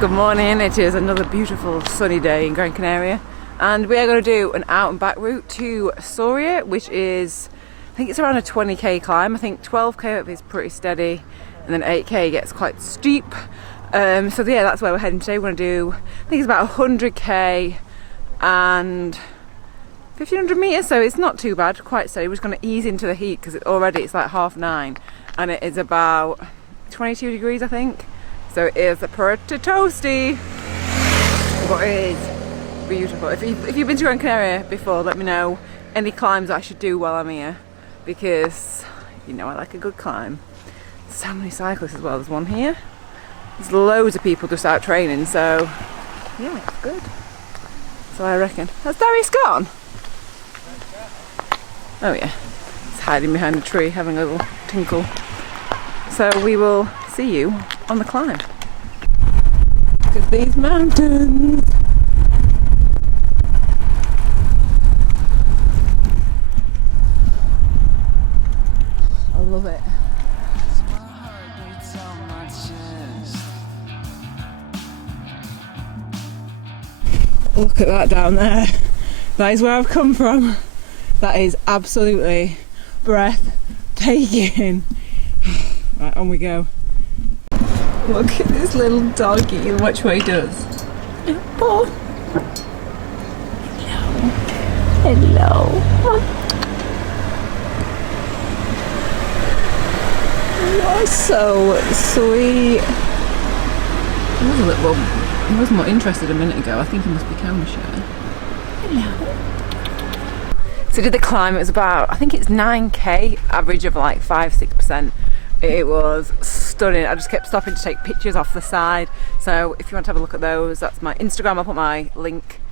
Good morning, it is another beautiful sunny day in Gran Canaria and we are going to do an out and back route to Soria, which is, I think it's around a 20k climb. I think 12k up is pretty steady and then 8k gets quite steep. So yeah, that's where we're heading today. We're going to do, I think it's about 100k and 1500 meters, so it's not too bad, quite steady. We're just going to ease into the heat because it's like 9:30 and it is about 22 degrees I think. So it is pretty toasty, but it is beautiful. If you've been to Gran Canaria before, let me know any climbs that I should do while I'm here, because you know I like a good climb. So many cyclists as well. There's one here. There's loads of people just out training, so yeah, it's good. So I reckon. Has Darius gone? Oh yeah, he's hiding behind a tree having a little tinkle. So we will see you on the climb. Look at these mountains. I love it. Look at that down there. That is where I've come from. That is absolutely breathtaking. Right, on we go. Look at this little doggy and watch what he does. Oh. Hello. Hello. You are so sweet. He was more interested a minute ago. I think he must be camera shy. Hello. So did the climb, it was about, I think it's 9k, average of like 5-6%. It was stunning. I just kept stopping to take pictures off the side. So if you want to have a look at those, that's my Instagram. I'll put my link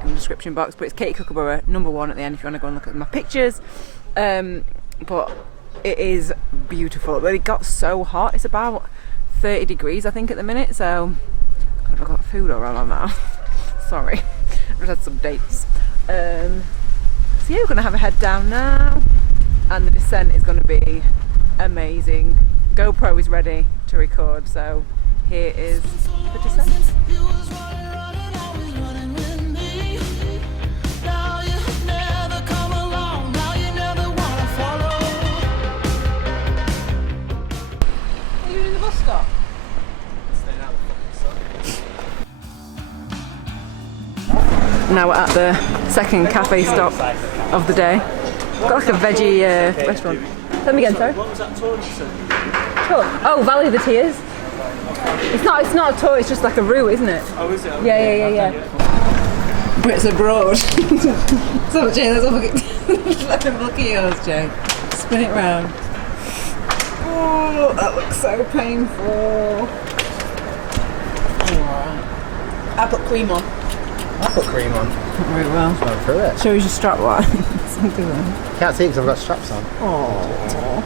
in the description box. But it's Katie Kookaburra #1 at the end if you want to go and look at my pictures. But it is beautiful. But it got so hot. It's about 30 degrees I think at the minute. So I've got food all around my mouth. Sorry. I've just had some dates. So yeah, we're going to have a head down now. And the descent is going to be amazing. GoPro is ready to record, so here is the descent. Are you in the bus stop? Now we're at the second cafe stop of the day. Got like a veggie restaurant. Tell me again, sorry. What was that tour you said? Oh, Valley of the Tears. It's not a tour, it's just like a route, isn't it? Oh, is it? Okay. Yeah. Brits abroad. So Jay, let's have a look at yours, Jay. Spin it round. Oh, that looks so painful. Alright. I put cream on. I put cream on. Not very well. Just went through it. Show us your strap line. Can't see because I've got straps on. Aww.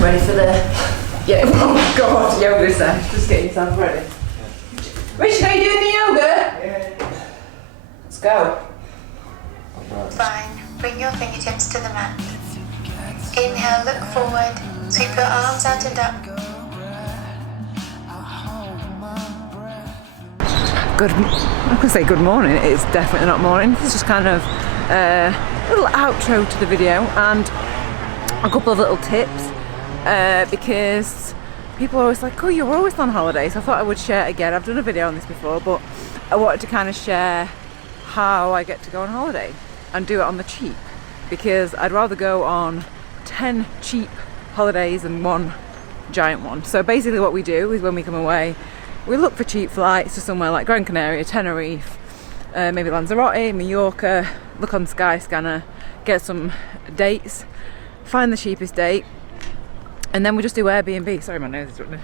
Ready for the... Yeah, oh god, yoga sesh. Just get yourself ready. Richard, are you doing the yoga? Yeah. Let's go. Fine. Bring your fingertips to the mat. Inhale, look forward. Sweep your arms out and up. I'm going to say good morning. It's definitely not morning. This is just kind of a little outro to the video and a couple of little tips because people are always like, oh, you're always on holiday. So I thought I would share again. I've done a video on this before, but I wanted to kind of share how I get to go on holiday and do it on the cheap, because I'd rather go on 10 cheap holidays than one giant one. So basically what we do is when we come away, we look for cheap flights to somewhere like Gran Canaria, Tenerife, maybe Lanzarote, Mallorca, look on Skyscanner, get some dates, find the cheapest date, and then we just do Airbnb. Sorry, my nose is running.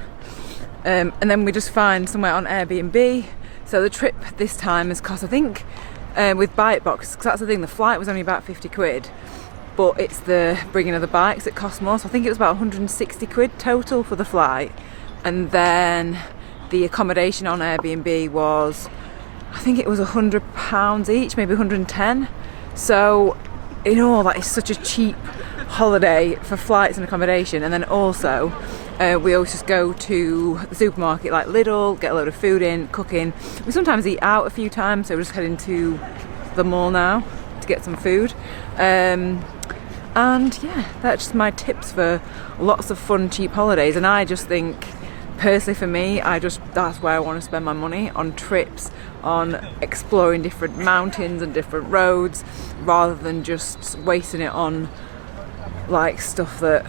And then we just find somewhere on Airbnb. So the trip this time has cost, I think, with bike box, because that's the thing, the flight was only about 50 quid, but it's the bringing of the bikes that cost more. So I think it was about 160 quid total for the flight, and then the accommodation on Airbnb was I think it was £100 each, maybe 110. So in all, that is such a cheap holiday for flights and accommodation. And then also we always just go to the supermarket like Lidl, get a load of food in, cooking. We sometimes eat out a few times, so we're just heading to the mall now to get some food. And yeah, that's just my tips for lots of fun, cheap holidays. And I just think, personally for me, that's where I want to spend my money, on trips, on exploring different mountains and different roads, rather than just wasting it on like stuff that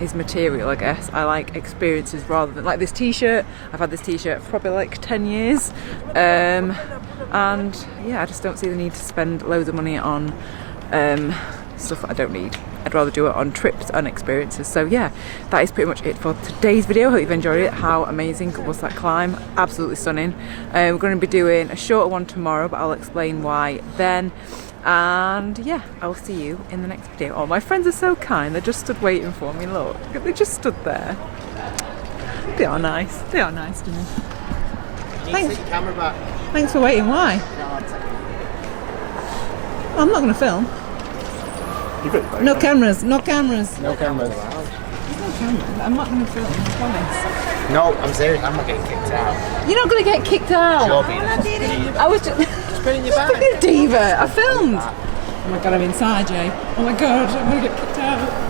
is material, I guess. I like experiences rather than, like this t-shirt. I've had this t-shirt for probably like 10 years. And yeah, I just don't see the need to spend loads of money on stuff that I don't need. I'd rather do it on trips and experiences. So yeah, that is pretty much it for today's video. Hope you've enjoyed it. How amazing was that climb? Absolutely stunning. We're going to be doing a shorter one tomorrow, but I'll explain why then. And yeah, I'll see you in the next video. Oh, my friends are so kind. They just stood waiting for me. Look, they just stood there. They are nice. They are nice to me. Thanks. Camera back. Thanks for waiting. Why? I'm not going to film. No cameras. No cameras. No cameras. There's no cameras. I'm not going to film. I promise. No, I'm serious. I'm not getting kicked out. You're not going to get kicked out. You're being a I was just. put in your bag. Diva. I filmed. Oh my god, I'm inside, Jay. Oh my god, I'm going to get kicked out.